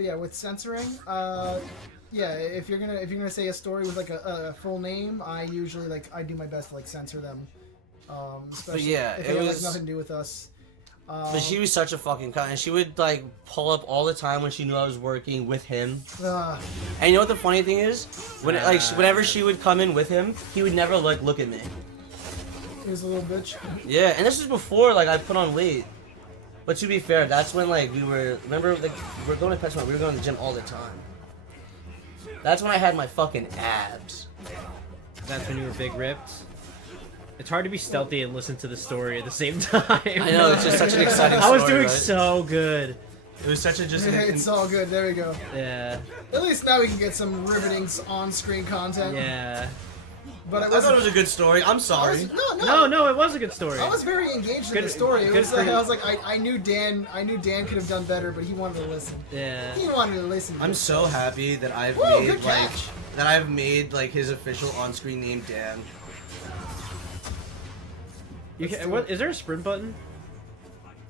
But yeah, with censoring, yeah, if you're gonna say a story with like a full name, I usually I do my best to like censor them. Especially yeah, if it has like nothing to do with us. But she was such a fucking cunt, and she would like pull up all the time when she knew I was working with him. And you know what the funny thing is? Whenever she would come in with him, he would never like look at me. He was a little bitch. Yeah, and this was before like I put on weight. But to be fair, that's when like we were we were going to PetSmart, we were going to the gym all the time. That's when I had my fucking abs. That's when you were big ripped. It's hard to be stealthy and listen to the story at the same time. I know, it's just such an exciting story. I was doing right? so good. It was such a It's all good. There we go. Yeah. At least now we can get some riveting on-screen content. Yeah. But I thought it was a good story. I'm sorry. No, it was a good story. I was very engaged in the story. It was like, I was like, I knew Dan could have done better, but he wanted to listen. Yeah. He wanted to listen. I'm so happy that I've made like his official on-screen name Dan. What is there a sprint button?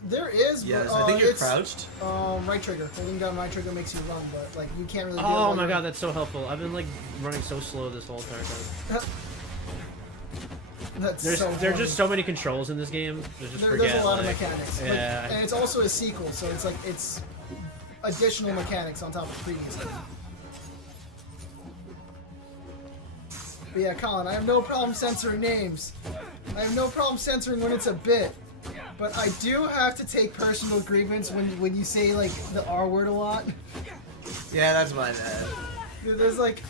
There is. Yes, but, I think you're crouched. Right trigger. Holding down right trigger makes you run, but like you can't really. Oh my god, that's so helpful. I've been like running so slow this whole entire time. There's just so many controls in this game. There's a lot of mechanics. Yeah. And it's also a sequel, so it's like it's additional mechanics on top of previous games. But yeah, Colin, I have no problem censoring names. I have no problem censoring when it's a bit. But I do have to take personal grievance when you say like the R word a lot. Yeah, that's my bad. There's like,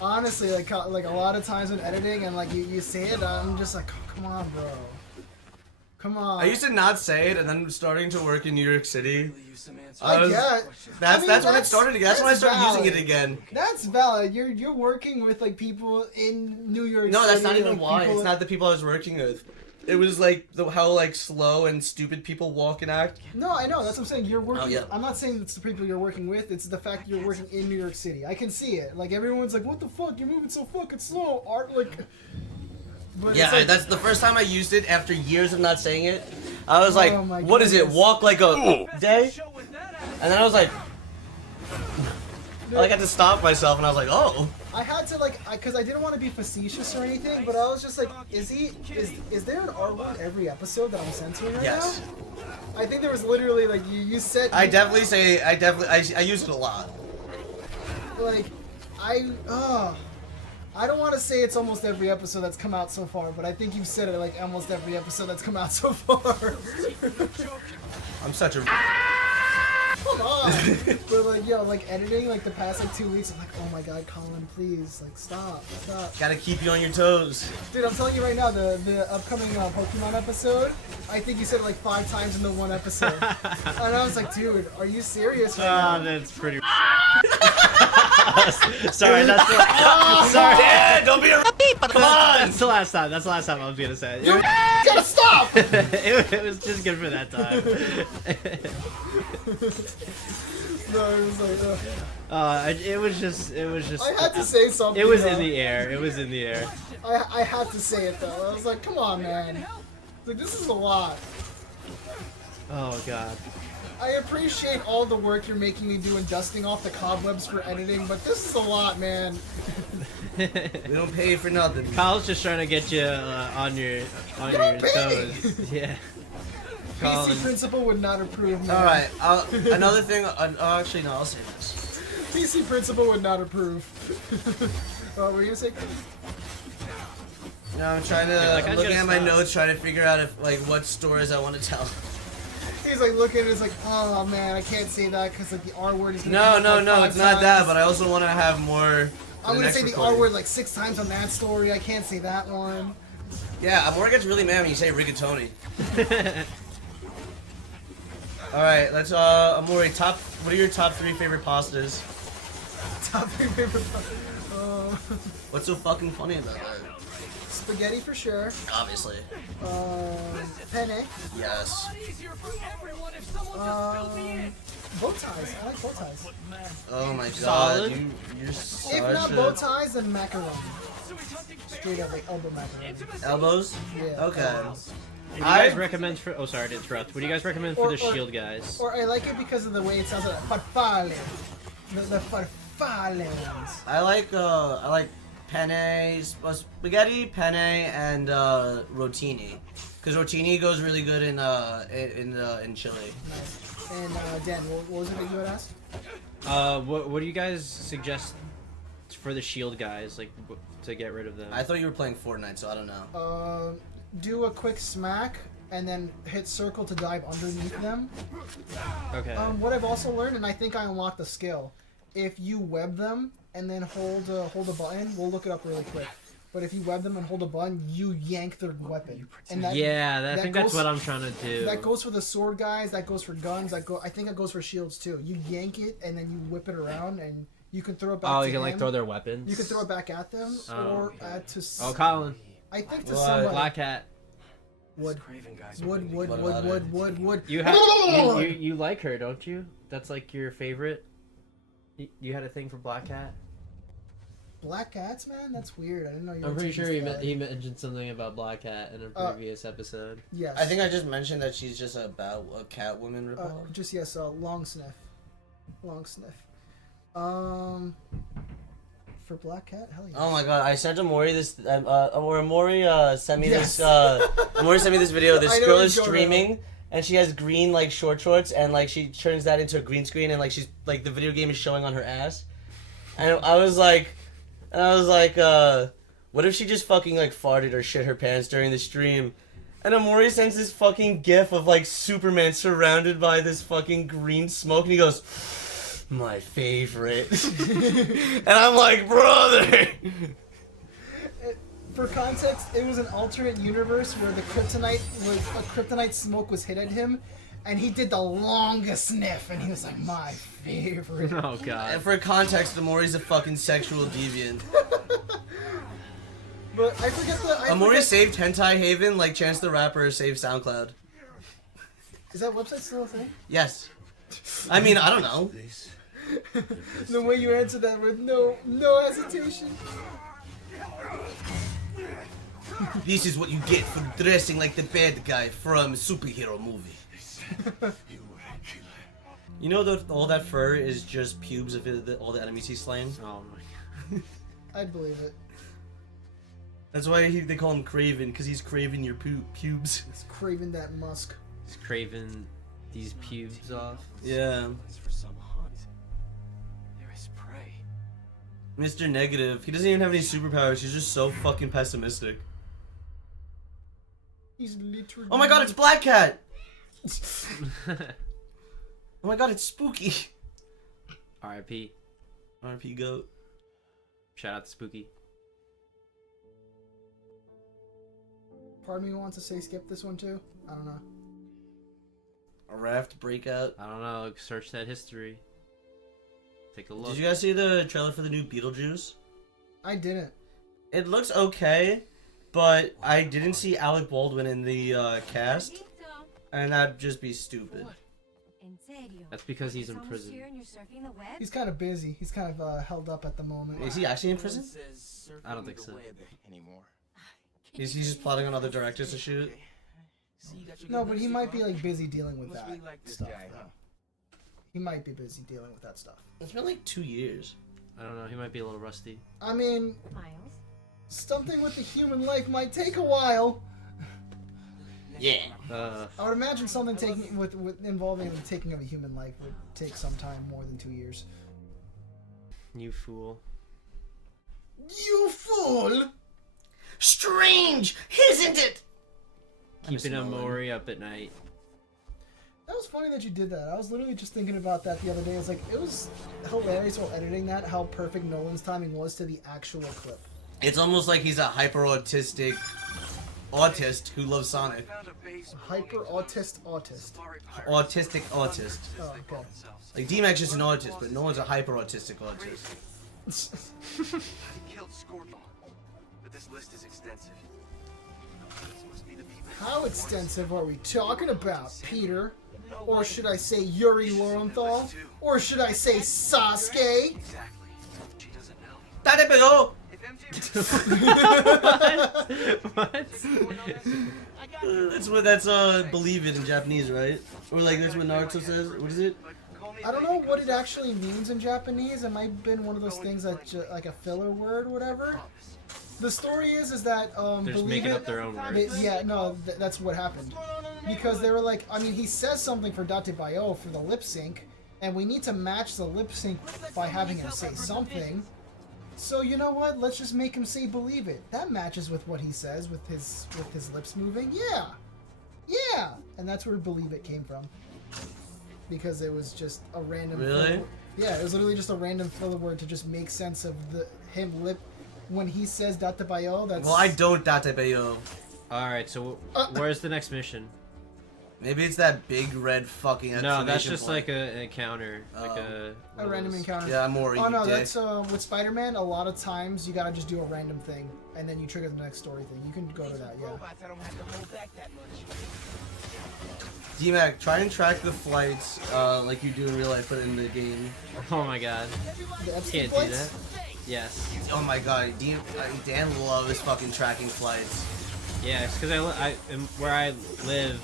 honestly, like a lot of times when editing and like you say it, I'm just like, oh, come on, bro. Come on. I used to not say it, and then starting to work in New York City. That's when it started again. That's when I started using it again. That's valid. You're working with like people in New York City. No, that's not even like, why. It's not the people I was working with. It was like how like slow and stupid people walk and act. No, I know. That's what I'm saying. You're working. Oh, yeah. I'm not saying it's the people you're working with. It's the fact that you're working in New York City. I can see it. Like everyone's like, "What the fuck? You're moving so fucking slow." Art like. But Yeah, like, that's the first time I used it after years of not saying it. I was like, "What is it? goodness. Walk like a day?" And then I was like, I had to stop myself, and I was like, "Oh." I had to because I didn't want to be facetious or anything, but I was just like, is there an R word every episode that I'm censoring right Yes. now? I think there was literally like you said. I use it a lot. Like, I don't want to say it's almost every episode that's come out so far, but I think you've said it like almost every episode that's come out so far. I'm such a. Come on. But like, yo, like editing like the past like 2 weeks, I'm like, oh my god, Colin, please, like stop. Gotta keep you on your toes. Dude, I'm telling you right now, the upcoming Pokemon episode, I think you said it like 5 times in the one episode. And I was like, dude, are you serious right now? That's pretty. Sorry, that's the, sorry. Dad, don't be a. Come on. That's the last time. That's the last time I was gonna say it. You gotta stop! It was just good for that time. No, it was like, it was just. I had to say something. It was though. in the air. It was in the air. I had to say it though. I was like, come on, man. Like, this is a lot. Oh god. I appreciate all the work you're making me do and dusting off the cobwebs for editing, but this is a lot, man. We don't pay for nothing. Kyle's just trying to get you on your toes. Yeah. PC Principal would not approve, man. Alright, another thing. Actually, no, I'll say this. PC Principal would not approve. What were you gonna say? No, I'm trying to. I'm looking at my notes, trying to figure out if what stories I want to tell. He's like looking at it, it's like, oh man, I can't say that because like the R word is gonna No, come up, like, 5 it's not times. that, but I also want to have more. I'm gonna say the R word like 6 times on that story. I can't say that one. Yeah, Amora gets really mad when you say rigatoni. Alright, let's Amori, what are your top 3 favorite pastas? Top 3 favorite pastas. What's so fucking funny about that? Spaghetti for sure. Obviously. Penne. Yes. Bow ties. I like bow ties. Oh my god, Solid. you're such If not bow ties, then macaroni. Straight up like elbow macaroni. Elbows? Yeah. Okay. elbows. What do you guys recommend for? Oh, sorry to interrupt. What do you guys recommend for the shield guys? Or I like it because of the way it sounds like farfalle. The farfalle ones. I like penne, spaghetti, penne, and rotini. Because rotini goes really good in chili. Nice. And Dan, what was it that you had asked? What do you guys suggest for the shield guys, like to get rid of them? I thought you were playing Fortnite, so I don't know. Do a quick smack and then hit circle to dive underneath them. Okay. What I've also learned, and I think I unlocked the skill, if you web them and then hold a button, we'll look it up really quick. But if you web them and hold a button, you yank their weapon. And that, I think that's what I'm trying to do. That goes for the sword guys. That goes for guns. I think it goes for shields too. You yank it and then you whip it around and you can throw it back. Oh, to you can him. like throw their weapons. You can throw it back at them or add to. Oh, Colin. I think to somebody. Black Hat. Wood. You have you like her, don't you? That's like your favorite. You had a thing for Black Hat. Black cats, man? That's weird. I didn't know you were I'm pretty sure he mentioned something about Black Hat in a previous episode. Yes. I think I just mentioned that she's just a Catwoman ripoff. Just yes, long sniff. Long sniff. For Black Cat, hell yeah. Oh my god, I sent Amori this, or Amori sent me this, Amori sent me this video. This girl is streaming, and she has green, like, short shorts, and, like, she turns that into a green screen, and, like, she's, like, the video game is showing on her ass. And I was like, what if she just fucking, like, farted or shit her pants during the stream? And Amori sends this fucking gif of, like, Superman surrounded by this fucking green smoke, and he goes, my favorite. And I'm like, brother! For context, it was an alternate universe where the kryptonite smoke was hit at him, and he did the longest sniff, and he was like, my favorite. Oh god. And for context, Amori's a fucking sexual deviant. But I forget the... Amori saved Hentai Haven like Chance the Rapper saved SoundCloud. Is that website still a thing? Yes. I mean, I don't know. The way you answered that with no hesitation. This is what you get for dressing like the bad guy from a superhero movie. You know that all that fur is just pubes of all the enemies he's slain? Oh my god. I'd believe it. That's why they call him Craven, because he's craving your pubes. He's craving that musk. He's craving these pubes off. Yeah. For some hunt. There is prey. Mr. Negative. He doesn't even have any superpowers. He's just so fucking pessimistic. He's literally... Oh my god, it's Black Cat! Oh my god, it's Spooky. R.I.P. RP Goat. Shout out to Spooky. Part of me wants to say skip this one too. I don't know. A raft breakout. I don't know. Search that history. Take a look. Did you guys see the trailer for the new Beetlejuice? I didn't. It looks okay, but I didn't see Alec Baldwin in the cast, and that'd just be stupid. That's because he's in prison. He's kind of busy. He's kind of held up at the moment. Is he actually in prison? I don't think so. Is he just plotting on other directors to shoot? No, but he might be like busy dealing with that stuff. He might be busy dealing with that stuff. It's been like 2 years. I don't know. He might be a little rusty. I mean, something with the human life might take a while. Yeah. I would imagine something taking with involving the taking of a human life would take some time, more than 2 years. You fool. You fool! Strange, isn't it? Keeping Amori up at night. That was funny that you did that. I was literally just thinking about that the other day. It's like, it was hilarious while editing that, how perfect Nolan's timing was to the actual clip. It's almost like he's a hyper-autistic autist who loves Sonic. Hyper-autist. Autistic autist. Oh, okay. Like, D-Mac's just an autist, but Nolan's a hyper-autistic autist. He killed Scorpion, but this list is extensive. This must be the people. How extensive are we talking about, Peter? Or should I say Yuri Lowenthal? Or should I say Sasuke? Exactly. She doesn't know. Dale pegó! If What? That's believe it in Japanese, right? Or like that's what Naruto says. What is it? I don't know what it actually means in Japanese. It might have been one of those things that like a filler word, whatever. The story is that They're just making up their own words. yeah, no, that's what happened. Because they were like, I mean, he says something for Date Bayo for the lip sync, and we need to match the lip sync by having him say something. So you know what? Let's just make him say "believe it." That matches with what he says with his lips moving. Yeah, yeah, and that's where "believe it" came from. Because it was just a random. Really? Yeah, it was literally just a random filler word to just make sense of him lip when he says "Date Bayo." That's Well, I don't Date Bayo. All right, so where's the next mission? Maybe it's that big red fucking exclamation No, that's just point. like an encounter, like a random encounter. Yeah, more. Oh no, dick. that's with Spider-Man. A lot of times you gotta just do a random thing, and then you trigger the next story thing. You can go to that, yeah. D-Mac, try and track the flights like you do in real life, but in the game. Oh my god, The Epstein can't do flights? that. Yes. Oh my god, Dan loves fucking tracking flights. Yeah, because where I live,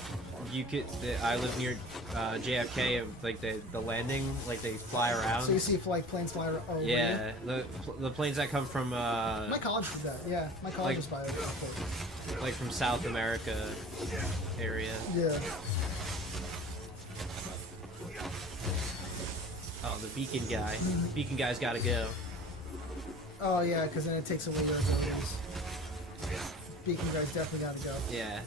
I live near JFK, and like the landing, like they fly around. So you see if like planes fly over. Yeah, the planes that come from My college did that. Yeah, my college Like- was by it. like from South America area. Yeah. Oh, the beacon guy. Beacon guy's got to go. Oh yeah, because then it takes away your abilities. Beacon guys definitely gotta go. Yeah.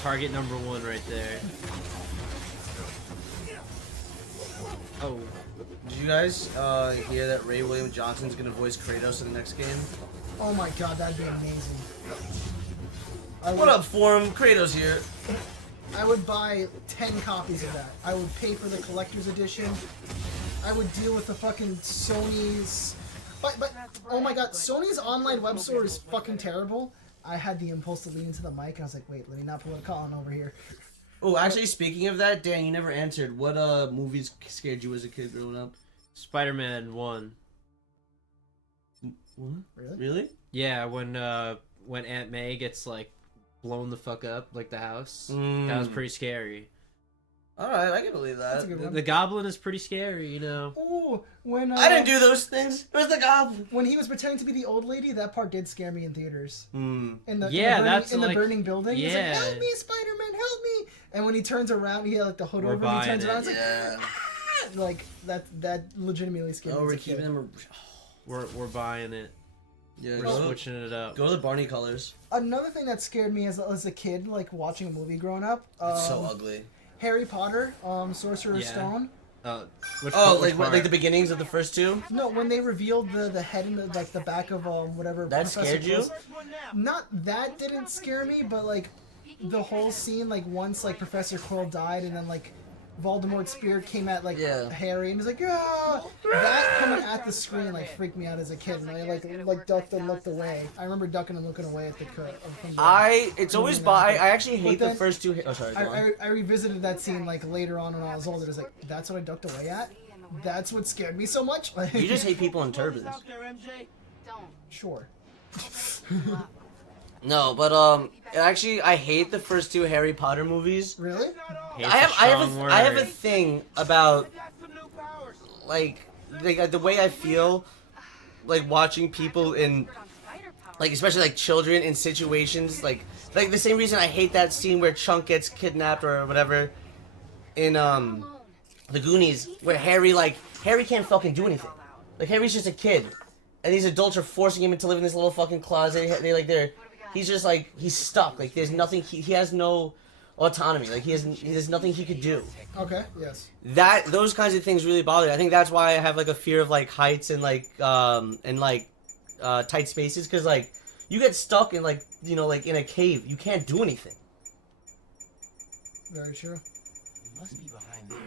Target number 1 right there. Oh. Did you guys hear that Ray William Johnson's gonna voice Kratos in the next game? Oh my god, that'd be amazing. What up, Forum? Kratos here. I would buy 10 copies of that. I would pay for the collector's edition. I would deal with the fucking Sony's... But oh my god, Sony's online web store is fucking terrible. I had the impulse to lean into the mic, and I was like, wait, let me not pull a Colin over here. Oh, actually, speaking of that, Dan, you never answered. What movies scared you as a kid growing up? Spider-Man 1. What? Really? Really? Yeah, when Aunt May gets like blown the fuck up, like the house. That was pretty scary. Alright, I can believe That's a that. good one. The Goblin is pretty scary, you know. Oh, when I didn't do those things. It was the Goblin. when he was pretending to be the old lady, that part did scare me in theaters. Hmm. In the Yeah, in the burning, that's in the like- burning building. He's like, yeah. help me, Spider-Man, help me! And when he turns around, he had like the hood We're over, and he turns buying around, it. it's Yeah. like that legitimately scared Oh, me. we're as a kid. keeping them. We're buying it. Yeah, We're go, switching it up. go to the Barney colors. Another thing that scared me as a kid, like watching a movie growing up, It's so ugly. Harry Potter, Sorcerer's Yeah. Stone. Which Oh, which part? like the beginnings of the first two? No, when they revealed the head and the back of whatever. That Professor scared you? Quirrell's- Not that didn't scare me, but like the whole scene, like once like Professor Quirrell died, and then like Voldemort's spirit came at like Yeah. Harry, and was like, ah! That coming at the screen like freaked me out as a kid, and I like ducked and looked away. I remember ducking and looking away at the cut. It's always by. I actually hate But the then- first two. Oh, sorry. Go on. I revisited that scene like later on when I was older. It was like, that's what I ducked away at. That's what scared me so much. You just hate people in turbans. Don't. Sure. No, but actually, I hate the first two Harry Potter movies. Really? Hate's I a have strong I have a word. thing about like the way I feel like watching people in like especially like children in situations like the same reason I hate that scene where Chunk gets kidnapped or whatever in the Goonies where Harry can't fucking do anything. Like Harry's just a kid and these adults are forcing him to live in this little fucking closet. He's just like he's stuck. Like there's nothing he has no autonomy. Like there's nothing he could do. Okay. Yes. Those kinds of things really bother me. I think that's why I have like a fear of like heights and tight spaces because like you get stuck in like like in a cave. You can't do anything. Very true. Must be behind there.